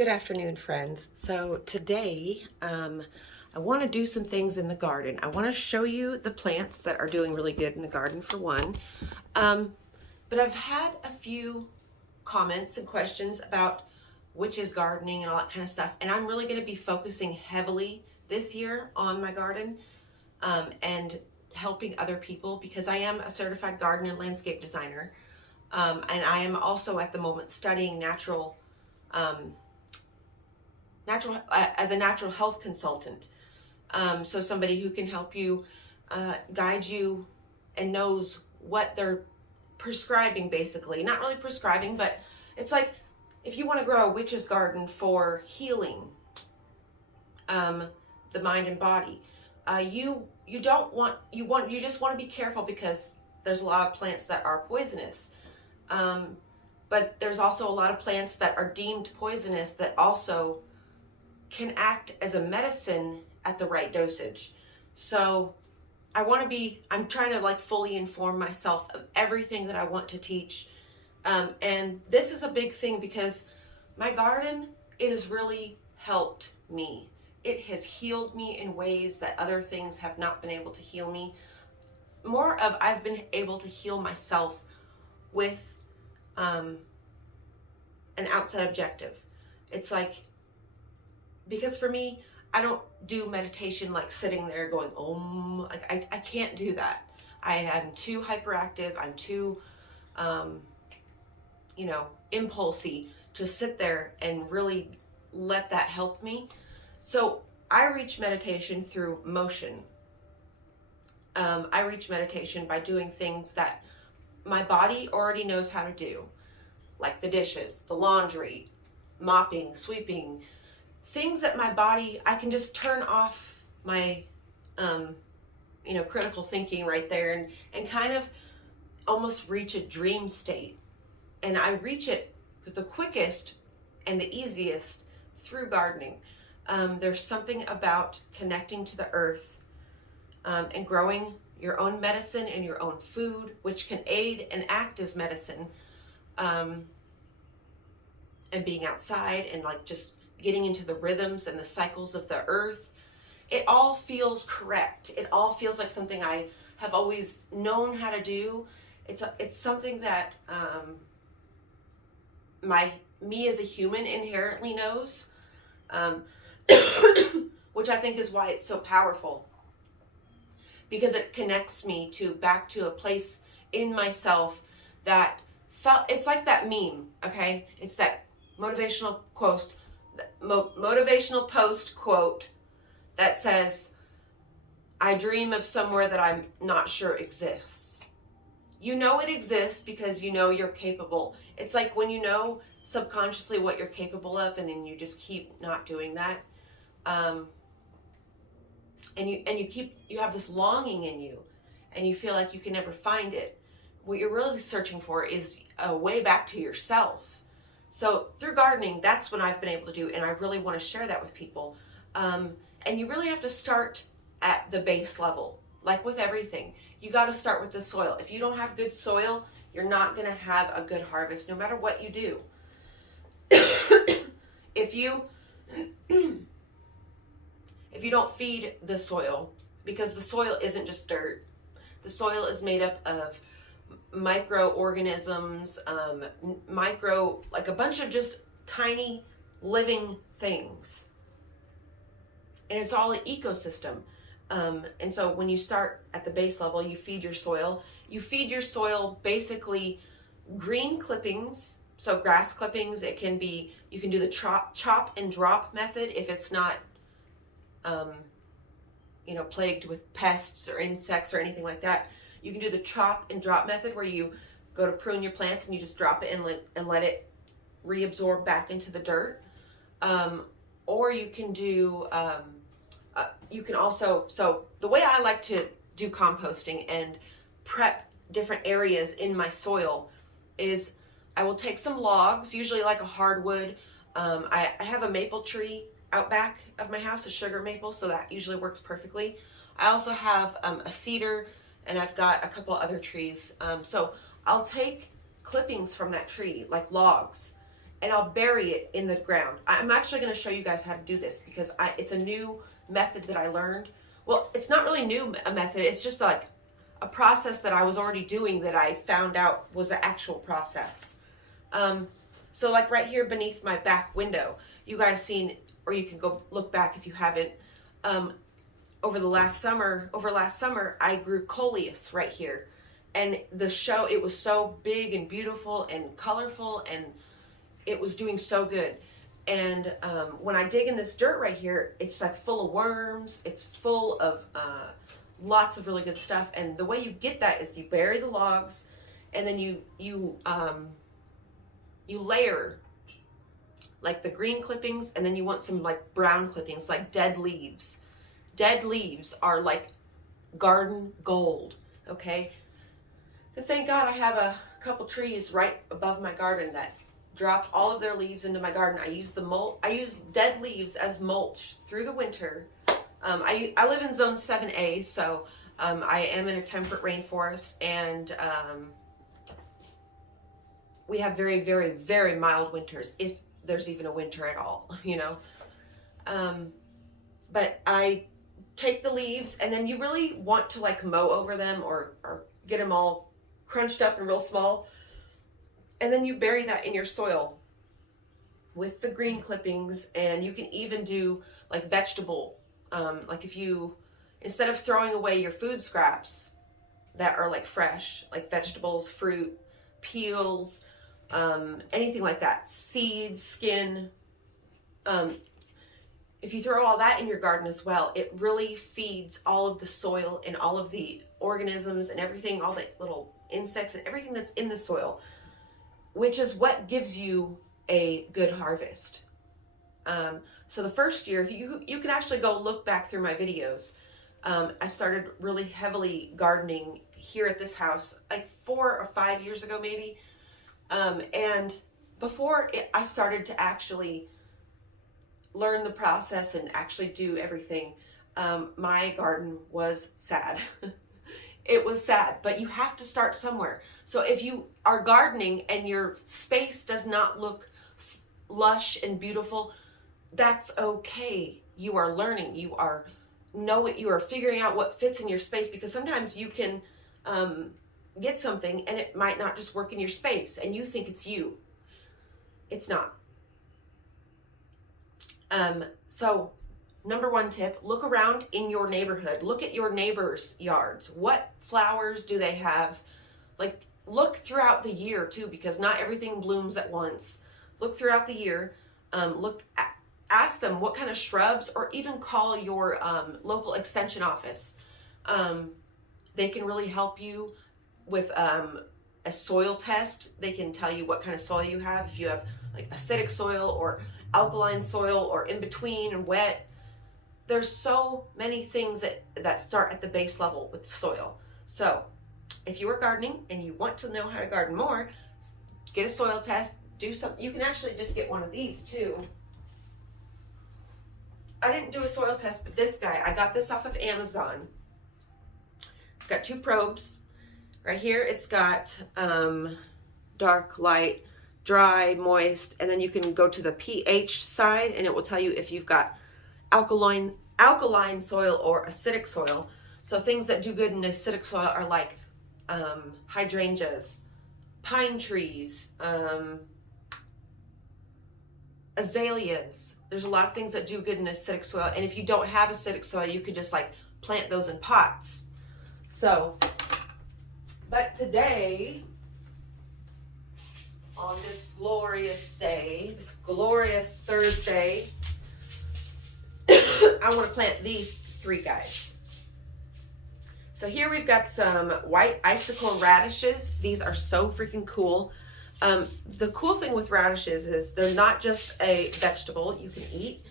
Good afternoon, friends. So today, I want to do some things in the garden. I want to show you the plants that are doing really good in the garden for one. But I've had a few comments and questions about witches gardening and all that kind of stuff. And I'm really going to be focusing heavily this year on my garden and helping other people because I am a certified garden and landscape designer. And I am also at the moment studying natural as a natural health consultant. So somebody who can help you, guide you, and knows what they're prescribing, basically. Not really prescribing, but it's like if you want to grow a witch's garden for healing the mind and body, you just want to be careful because there's a lot of plants that are poisonous. But there's also a lot of plants that are deemed poisonous that also can act as a medicine at the right dosage. So I'm trying to fully inform myself of everything that I want to teach. And this is a big thing because my garden, it has really helped me. It has healed me in ways that other things have not been able to heal me. I've been able to heal myself with an outside objective. It's like, because for me, I don't do meditation like sitting there going, I can't do that. I am too hyperactive. I'm too, impulsy to sit there and really let that help me. So I reach meditation through motion. I reach meditation by doing things that my body already knows how to do, like the dishes, the laundry, mopping, sweeping, things that my body, I can just turn off my, critical thinking right there and kind of almost reach a dream state. And I reach it the quickest and the easiest through gardening. There's something about connecting to the earth and growing your own medicine and your own food, which can aid and act as medicine, and being outside and just getting into the rhythms and the cycles of the earth. It all feels correct. It all feels like something I have always known how to do. It's something that me as a human inherently knows, which I think is why it's so powerful, because it connects me back to a place in myself that it's like that meme, okay? It's that motivational post quote that says, I dream of somewhere that I'm not sure exists. You know it exists because you know you're capable. It's like when you know subconsciously what you're capable of and then you just keep not doing that. And you have this longing in you and you feel like you can never find it. What you're really searching for is a way back to yourself. So through gardening, that's what I've been able to do, and I really want to share that with people. And you really have to start at the base level. Like with everything, you got to start with the soil. If you don't have good soil, you're not going to have a good harvest, no matter what you do. If you don't feed the soil, because the soil isn't just dirt, the soil is made up of microorganisms, like a bunch of just tiny living things. And it's all an ecosystem. And so when you start at the base level, you feed your soil. You feed your soil basically green clippings, so grass clippings. It can be, you can do the chop and drop method if it's not, plagued with pests or insects or anything like that. You can do the chop and drop method where you go to prune your plants and you just drop it and let it reabsorb back into the dirt. Or you can do, so the way I like to do composting and prep different areas in my soil is I will take some logs, usually like a hardwood. I have a maple tree out back of my house, a sugar maple, so that usually works perfectly. I also have a cedar, and I've got a couple other trees. So I'll take clippings from that tree, like logs, and I'll bury it in the ground. I'm actually going to show you guys how to do this because it's a new method that I learned. Well, it's not really new a method. It's just like a process that I was already doing that I found out was an actual process. So like right here beneath my back window, you guys seen, or you can go look back if you haven't, over last summer, I grew coleus right here. And it was so big and beautiful and colorful, and it was doing so good. And when I dig in this dirt right here, it's like full of worms. It's full of lots of really good stuff. And the way you get that is you bury the logs, and then you layer like the green clippings, and then you want some like brown clippings, like dead leaves. Dead leaves are like garden gold, okay? And thank God I have a couple trees right above my garden that drop all of their leaves into my garden. I use dead leaves as mulch through the winter. I live in zone 7A, so I am in a temperate rainforest, and we have very, very, very mild winters, if there's even a winter at all, you know. But I take the leaves, and then you really want to like mow over them or get them all crunched up and real small, and then you bury that in your soil with the green clippings. And you can even do like vegetable, like if you, instead of throwing away your food scraps that are like fresh, like vegetables, fruit, peels, anything like that, seeds, skin, if you throw all that in your garden as well, it really feeds all of the soil and all of the organisms and everything, all the little insects and everything that's in the soil, which is what gives you a good harvest. So the first year, if you can actually go look back through my videos, I started really heavily gardening here at this house like 4 or 5 years ago maybe. And before I started to actually learn the process and actually do everything, my garden was sad. It was sad, but you have to start somewhere. So if you are gardening and your space does not look lush and beautiful, that's okay. You are learning. You are figuring out what fits in your space, because sometimes you can get something and it might not just work in your space and you think it's you. It's not. So number one tip, look around in your neighborhood. Look at your neighbors' yards. What flowers do they have? Like, look throughout the year too, because not everything blooms at once. Look throughout the year. Ask them what kind of shrubs, or even call your local extension office. They can really help you with a soil test. They can tell you what kind of soil you have. If you have like acidic soil or alkaline soil or in between and wet. There's so many things that start at the base level with the soil. So if you are gardening and you want to know how to garden more, get a soil test, do something. You can actually just get one of these too. I didn't do a soil test, but this guy, I got this off of Amazon. It's got 2 probes. Right here it's got dark, light, dry, moist, and then you can go to the pH side and it will tell you if you've got alkaline soil or acidic soil. So things that do good in acidic soil are like hydrangeas, pine trees, azaleas. There's a lot of things that do good in acidic soil, and if you don't have acidic soil, you could just like plant those in pots. So, but today, on this glorious day, this glorious Thursday, I want to plant these 3 guys. So here we've got some white icicle radishes. These are so freaking cool. The cool thing with radishes is they're not just a vegetable you can eat.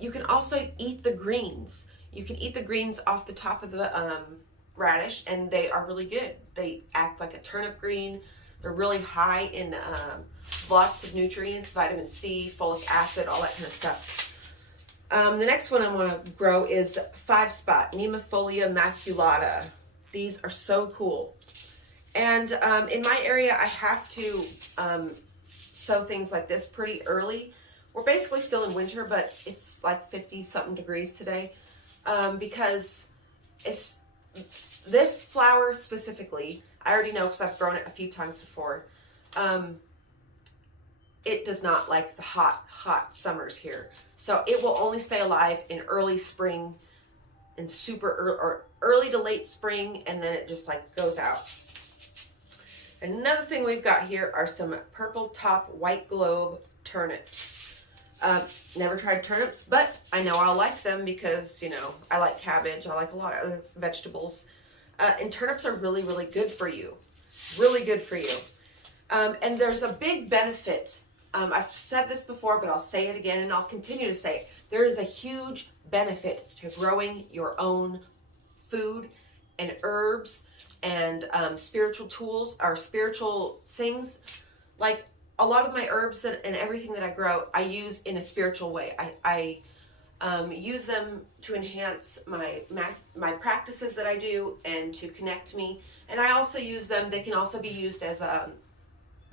You can also eat the greens. You can eat the greens off the top of the radish, and they are really good. They act like a turnip green. They're really high in lots of nutrients, vitamin C, folic acid, all that kind of stuff. The next one I want to grow is 5-spot, Nemafolia maculata. These are so cool. And in my area, I have to sow things like this pretty early. We're basically still in winter, but it's like 50 something degrees today, because it's this flower specifically, I already know because I've grown it a few times before. It does not like the hot summers here. So it will only stay alive in early spring and super early, or early to late spring, and then it just like goes out. Another thing we've got here are some purple top white globe turnips. Never tried turnips, but I know I'll like them because, you know, I like cabbage. I like a lot of other vegetables. And turnips are really, really good for you. Really good for you. And there's a big benefit. I've said this before, but I'll say it again, and I'll continue to say it. There is a huge benefit to growing your own food and herbs and spiritual tools, or spiritual things. Like a lot of my herbs and everything that I grow, I use in a spiritual way. I use them to enhance my practices that I do and to connect me. And I also use them, they can also be used as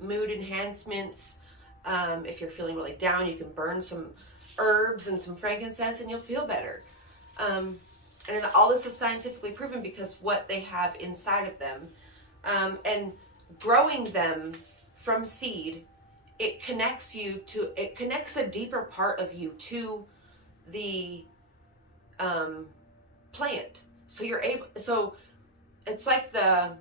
mood enhancements. If you're feeling really down, you can burn some herbs and some frankincense and you'll feel better. And all this is scientifically proven because what they have inside of them. And growing them from seed, it connects a deeper part of you to the plant. So it's like I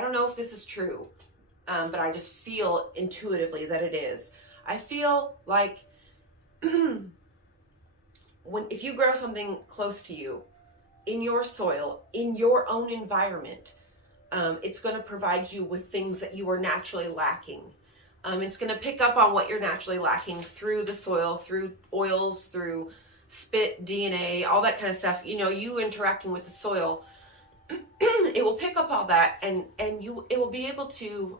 don't know if this is true, but I just feel intuitively that it is. I feel like if you grow something close to you, in your soil, in your own environment, it's going to provide you with things that you are naturally lacking. It's going to pick up on what you're naturally lacking through the soil, through oils, through spit, DNA, all that kind of stuff. You know, you interacting with the soil, it will pick up all that, and it will be able to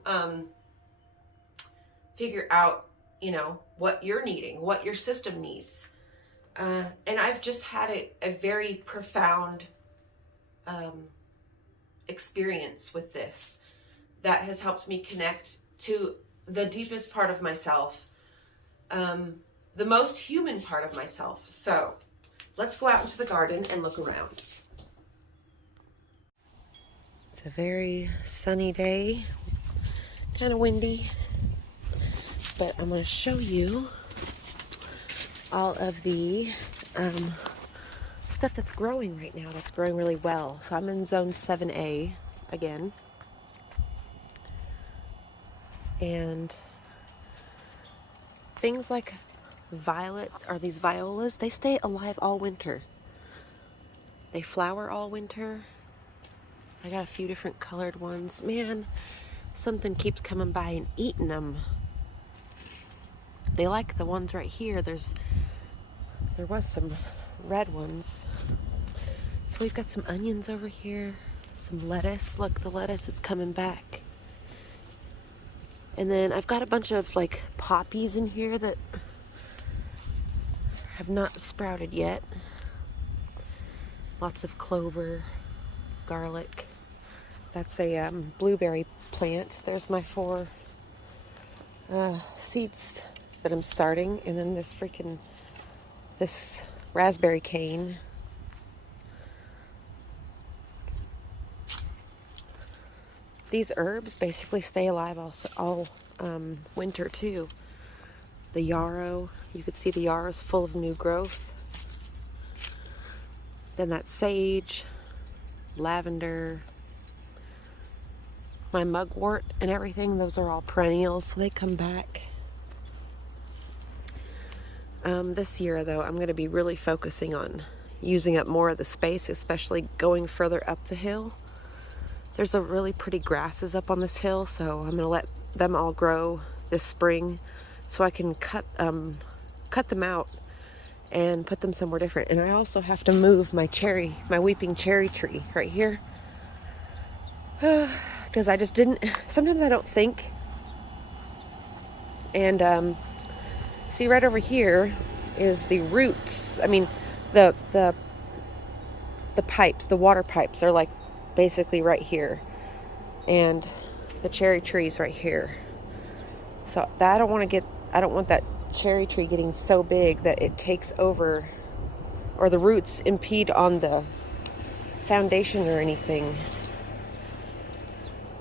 figure out, you know, what you're needing, what your system needs. And I've just had a very profound experience with this that has helped me connect to the deepest part of myself, the most human part of myself. So let's go out into the garden and look around. It's a very sunny day, kind of windy, but I'm going to show you all of the stuff that's growing right now, that's growing really well. So I'm in zone 7A again. And things like violets, or these violas, they stay alive all winter. They flower all winter. I got a few different colored ones. Man, something keeps coming by and eating them. They like the ones right here. There was some red ones. So we've got some onions over here, some lettuce. Look, the lettuce is coming back. And then I've got a bunch of like poppies in here that have not sprouted yet. Lots of clover, garlic. That's a blueberry plant. There's my 4 seeds that I'm starting. And then this raspberry cane. These herbs basically stay alive all winter too. The yarrow, you could see the yarrow is full of new growth. Then that sage, lavender, my mugwort and everything, those are all perennials, so they come back. This year though, I'm going to be really focusing on using up more of the space, especially going further up the hill. There's a really pretty grasses up on this hill, so I'm going to let them all grow this spring so I can cut them out and put them somewhere different. And I also have to move my weeping cherry tree right here, because I just didn't, sometimes I don't think. And see, right over here is the roots. I mean, the pipes, the water pipes are like basically right here. And the cherry trees right here. So that I don't want that cherry tree getting so big that it takes over, or the roots impede on the foundation or anything.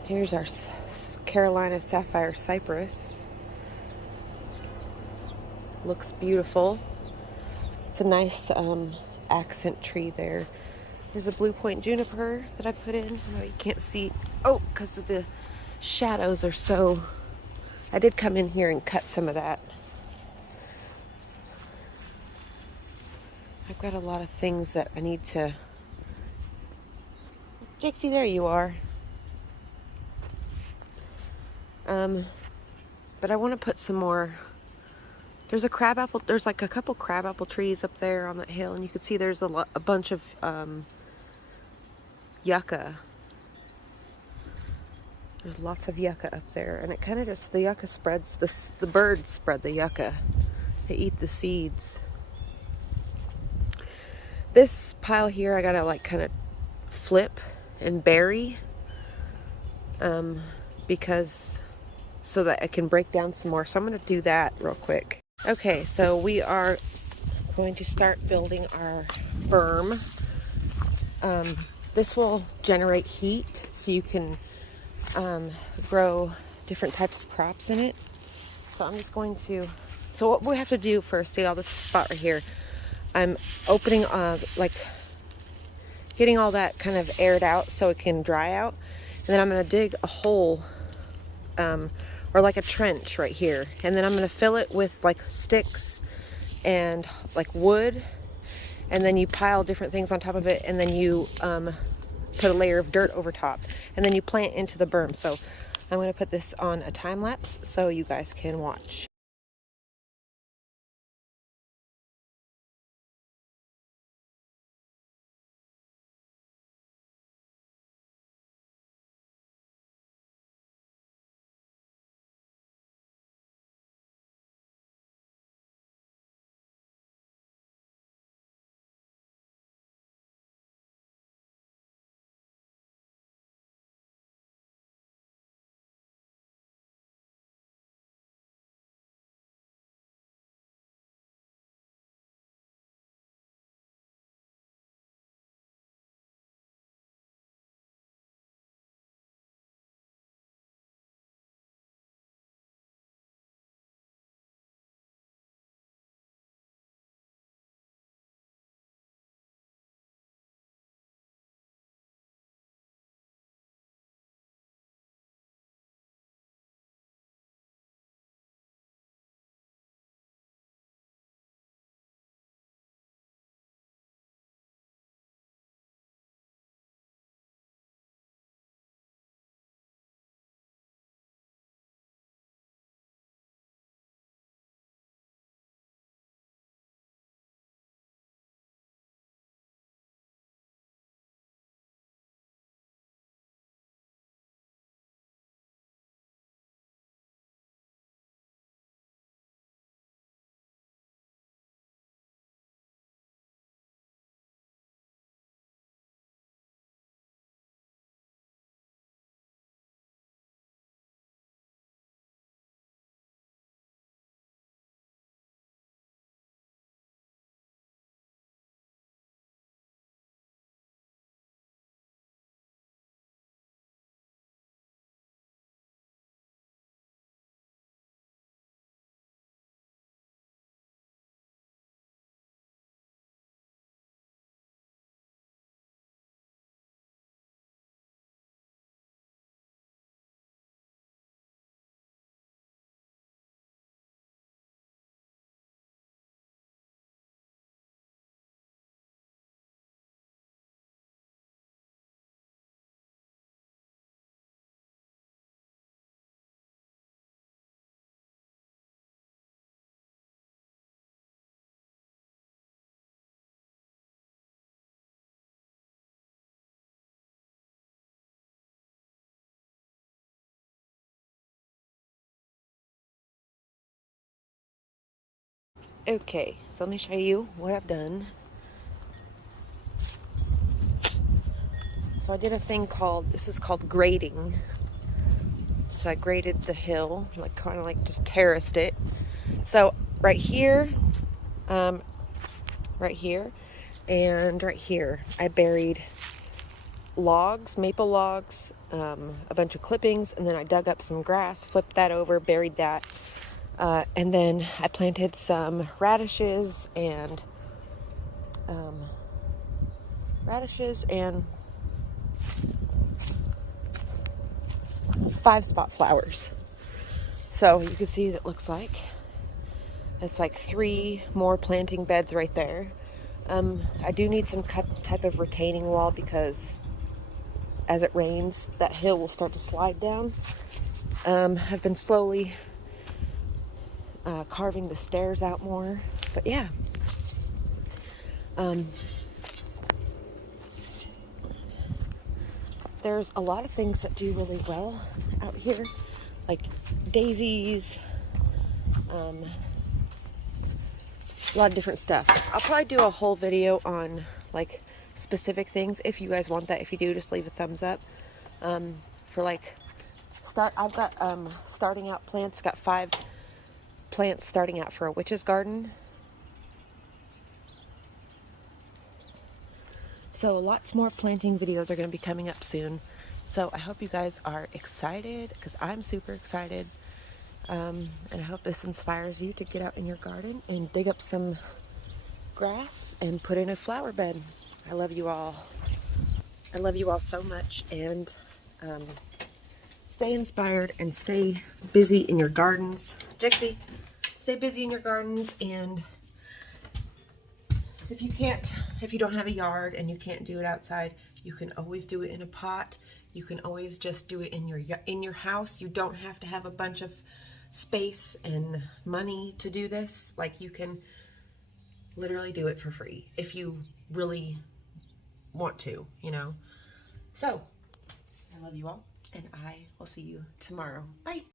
Here's our Carolina Sapphire Cypress. Looks beautiful. It's a nice accent tree there. There's a Blue Point juniper that I put in. I know you can't see. Oh, because of the shadows are so... I did come in here and cut some of that. I've got a lot of things that I need to... Jixie, there you are. But I want to put some more... There's like a couple crabapple trees up there on that hill, and you can see there's a bunch of yucca. There's lots of yucca up there, and it kind of just, the yucca spreads, the birds spread the yucca. They eat the seeds. This pile here I gotta like kind of flip and bury, because so that I can break down some more. So I'm gonna do that real quick. Okay, so we are going to start building our berm. This will generate heat so you can grow different types of crops in it. So I'm just going to, so what we have to do first, see all this spot right here, I'm opening, like getting all that kind of aired out so it can dry out. And then I'm going to dig a hole, or like a trench right here. And then I'm going to fill it with like sticks and like wood. And then you pile different things on top of it. And then you put a layer of dirt over top. And then you plant into the berm. So I'm going to put this on a time lapse so you guys can watch. Okay, so let me show you what I've done. So I did a thing called, this is called grading. So I graded the hill, like kind of like just terraced it. So right here, right here, and right here, I buried logs, maple logs, a bunch of clippings, and then I dug up some grass, flipped that over, buried that, and then I planted some radishes and 5-spot flowers. So you can see it looks like it's like 3 more planting beds right there. I do need some type of retaining wall because as it rains, that hill will start to slide down. I've been slowly carving the stairs out more, but yeah. There's a lot of things that do really well out here, like daisies, a lot of different stuff. I'll probably do a whole video on like specific things if you guys want that. If you do, just leave a thumbs up. For like I've got starting out plants, got 5 plants starting out for a witch's garden. So lots more planting videos are going to be coming up soon. So I hope you guys are excited, because I'm super excited. And I hope this inspires you to get out in your garden and dig up some grass and put in a flower bed. I love you all. I love you all so much, and stay inspired and stay busy in your gardens. Jixie, stay busy in your gardens, and if you don't have a yard and you can't do it outside, you can always do it in a pot. You can always just do it in your house. You don't have to have a bunch of space and money to do this. Like, you can literally do it for free if you really want to, you know. So I love you all, and I will see you tomorrow. Bye.